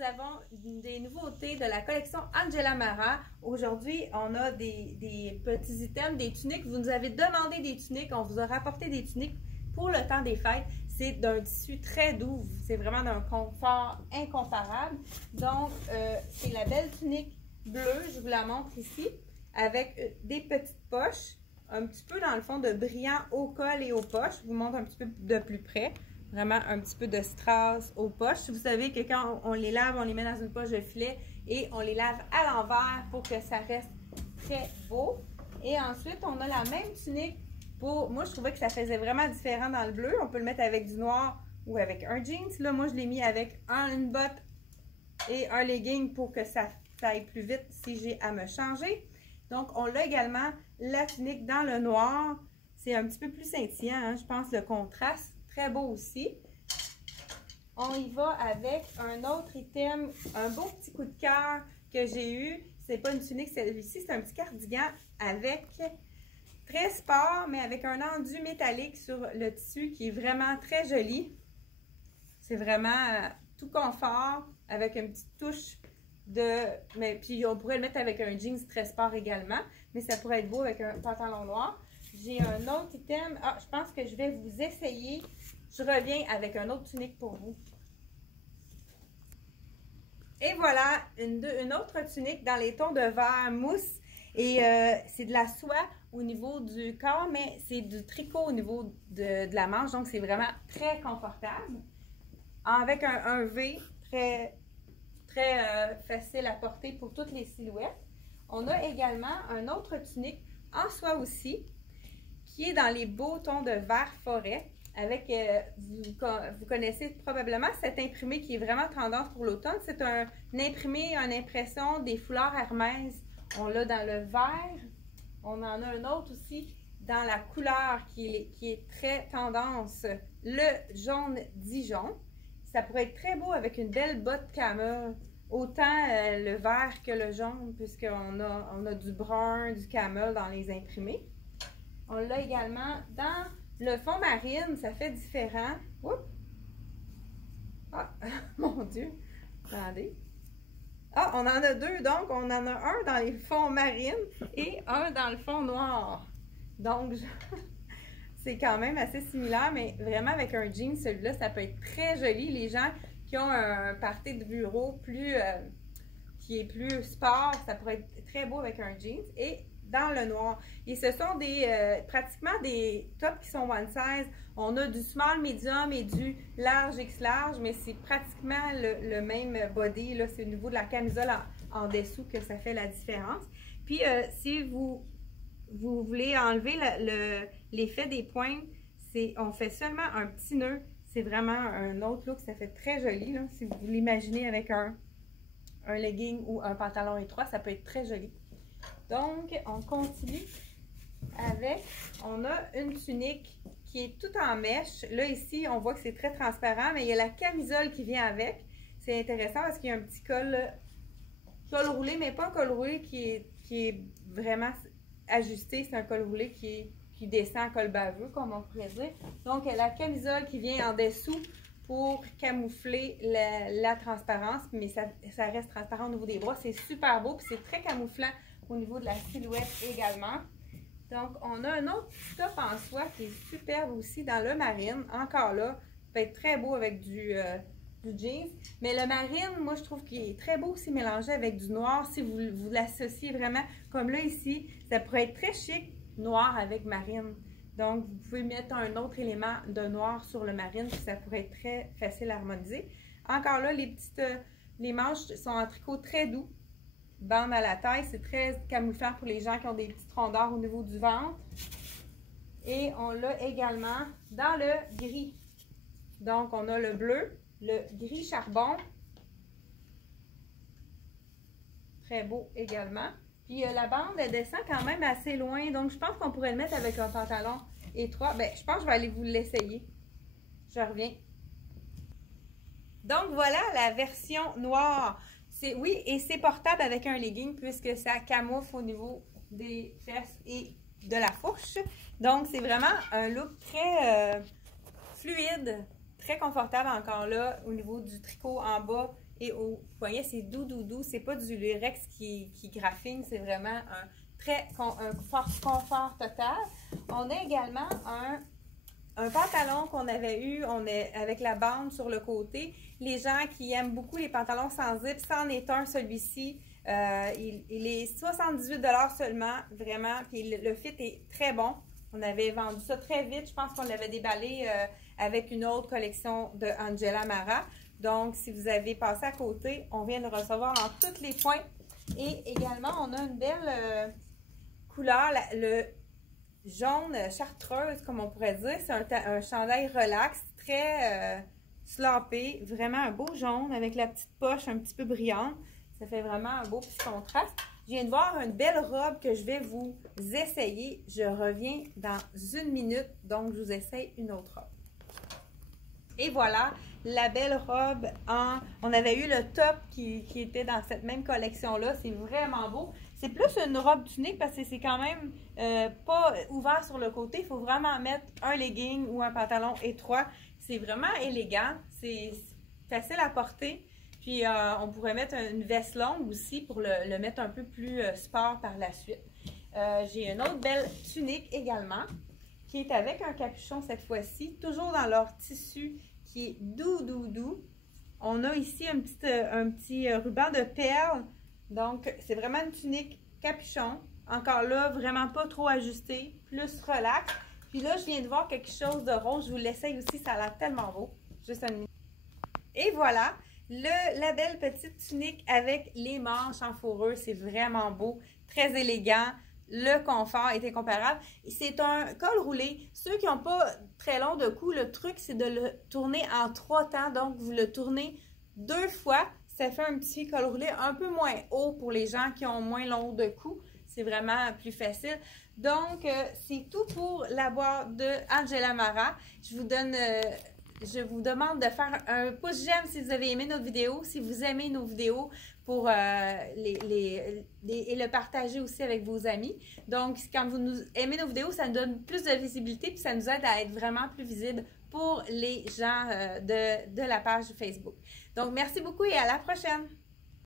nous avons des nouveautés de la collection Angela Mara. Aujourd'hui, on a des petits items, des tuniques. Vous nous avez demandé des tuniques, on vous a rapporté des tuniques pour le temps des fêtes. C'est d'un tissu très doux, c'est vraiment d'un confort incomparable. Donc, c'est la belle tunique bleue, je vous la montre ici, avec des petites poches, un petit peu dans le fond de brillant au col et aux poches. Je vous montre un petit peu de plus près. Vraiment un petit peu de strass aux poches. Vous savez que quand on les lave, on les met dans une poche de filet et on les lave à l'envers pour que ça reste très beau. Et ensuite, on a la même tunique pour... Moi, je trouvais que ça faisait vraiment différent dans le bleu. On peut le mettre avec du noir ou avec un jeans. Là, moi, je l'ai mis avec une botte et un legging pour que ça aille plus vite si j'ai à me changer. Donc, on a également la tunique dans le noir. C'est un petit peu plus scintillant, hein, je pense, le contraste. Très beau aussi. On y va avec un autre item, un beau petit coup de cœur que j'ai eu. C'est pas une tunique, celui-ci, c'est un petit cardigan avec très sport, mais avec un enduit métallique sur le tissu qui est vraiment très joli. C'est vraiment tout confort avec une petite touche de... Mais puis on pourrait le mettre avec un jeans très sport également, mais ça pourrait être beau avec un pantalon noir. J'ai un autre item. Ah, je pense que je vais vous essayer. Je reviens avec un autre tunique pour vous. Et voilà, une autre tunique dans les tons de vert mousse. Et c'est de la soie au niveau du corps, mais c'est du tricot au niveau de la manche. Donc, c'est vraiment très confortable. Avec un V très facile à porter pour toutes les silhouettes. On a également un autre tunique en soie aussi, qui est dans les beaux tons de vert forêt, avec, vous connaissez probablement cet imprimé qui est vraiment tendance pour l'automne. C'est un imprimé, une impression des foulards Hermès. On l'a dans le vert, on en a un autre aussi dans la couleur qui est très tendance, le jaune Dijon. Ça pourrait être très beau avec une belle botte camel, autant le vert que le jaune, puisqu'on a du brun, du camel dans les imprimés. On l'a également dans le fond marine, ça fait différent. Oups! Ah, mon Dieu! Attendez. Ah, on en a deux, donc on en a un dans les fonds marines et un dans le fond noir. Donc, c'est quand même assez similaire, mais vraiment avec un jean, celui-là, ça peut être très joli. Les gens qui ont un party de bureau qui est plus sport, ça pourrait être très beau avec un jean. Et dans le noir. Et ce sont pratiquement des tops qui sont one size. On a du small, medium et du large X large, mais c'est pratiquement le même body. C'est au niveau de la camisole en dessous que ça fait la différence. Puis, si vous voulez enlever l'effet des pointes, on fait seulement un petit nœud. C'est vraiment un autre look. Ça fait très joli. Là. Si vous l'imaginez avec un legging ou un pantalon étroit, ça peut être très joli. Donc, on continue avec, on a une tunique qui est toute en mèche. Là, ici, on voit que c'est très transparent, mais il y a la camisole qui vient avec. C'est intéressant parce qu'il y a un petit col roulé, mais pas un col roulé qui est vraiment ajusté. C'est un col roulé qui descend en col baveux, comme on pourrait dire. Donc, la camisole qui vient en dessous pour camoufler la transparence, mais ça reste transparent au niveau des bras. C'est super beau, puis c'est très camouflant au niveau de la silhouette également. Donc, on a un autre top en soie qui est superbe aussi dans le marine. Encore là, peut être très beau avec du jeans. Mais le marine, moi, je trouve qu'il est très beau aussi mélangé avec du noir. Si vous l'associez vraiment, comme là ici, ça pourrait être très chic, noir avec marine. Donc, vous pouvez mettre un autre élément de noir sur le marine, puis ça pourrait être très facile à harmoniser. Encore là, les manches sont en tricot très doux. Bande à la taille, c'est très camouflant pour les gens qui ont des petites rondeurs au niveau du ventre. Et on l'a également dans le gris. Donc, on a le bleu, le gris charbon. Très beau également. Puis, la bande, elle descend quand même assez loin. Donc, je pense qu'on pourrait le mettre avec un pantalon étroit. Bien, je pense que je vais aller vous l'essayer. Je reviens. Donc, voilà la version noire. Oui, et c'est portable avec un legging puisque ça camoufle au niveau des fesses et de la fourche. Donc, c'est vraiment un look très fluide, très confortable encore là au niveau du tricot en bas et au poignet, c'est doux. C'est pas du lurex qui graphine, c'est vraiment un confort total. On a également un pantalon qu'on avait eu, avec la bande sur le côté. Les gens qui aiment beaucoup les pantalons sans zip, c'en est un, celui-ci. Il est 78 $ seulement, vraiment. Puis le fit est très bon. On avait vendu ça très vite. Je pense qu'on l'avait déballé avec une autre collection de Angela Mara. Donc, si vous avez passé à côté, on vient de le recevoir en tous les points. Et également, on a une belle couleur, le jaune chartreuse, comme on pourrait dire. C'est un chandail relax, très sloppé. Vraiment un beau jaune avec la petite poche un petit peu brillante. Ça fait vraiment un beau petit contraste. Je viens de voir une belle robe que je vais vous essayer. Je reviens dans une minute, donc je vous essaye une autre robe. Et voilà, la belle robe on avait eu le top qui était dans cette même collection-là. C'est vraiment beau. C'est plus une robe tunique parce que c'est quand même pas ouvert sur le côté. Il faut vraiment mettre un legging ou un pantalon étroit. C'est vraiment élégant. C'est facile à porter. Puis, on pourrait mettre une veste longue aussi pour le mettre un peu plus sport par la suite. J'ai une autre belle tunique également qui est avec un capuchon cette fois-ci, toujours dans leur tissu qui est doux. On a ici un petit ruban de perles. Donc, c'est vraiment une tunique capuchon. Encore là, vraiment pas trop ajusté, plus relax. Puis là, je viens de voir quelque chose de rose. Je vous l'essaye aussi, ça a l'air tellement beau. Juste une minute. Et voilà! La belle petite tunique avec les manches en fourrure, c'est vraiment beau, très élégant. Le confort est incomparable. C'est un col roulé. Ceux qui n'ont pas très long de cou, le truc, c'est de le tourner en 3 temps. Donc, vous le tournez 2 fois. Ça fait un petit col roulé un peu moins haut pour les gens qui ont moins long de cou. C'est vraiment plus facile. Donc, c'est tout pour la boîte de Angela Mara. Je vous demande de faire un pouce j'aime si vous avez aimé notre vidéo, si vous aimez nos vidéos pour et le partager aussi avec vos amis. Donc, quand vous aimez nos vidéos, ça nous donne plus de visibilité puis ça nous aide à être vraiment plus visible pour les gens de la page Facebook. Donc, merci beaucoup et à la prochaine!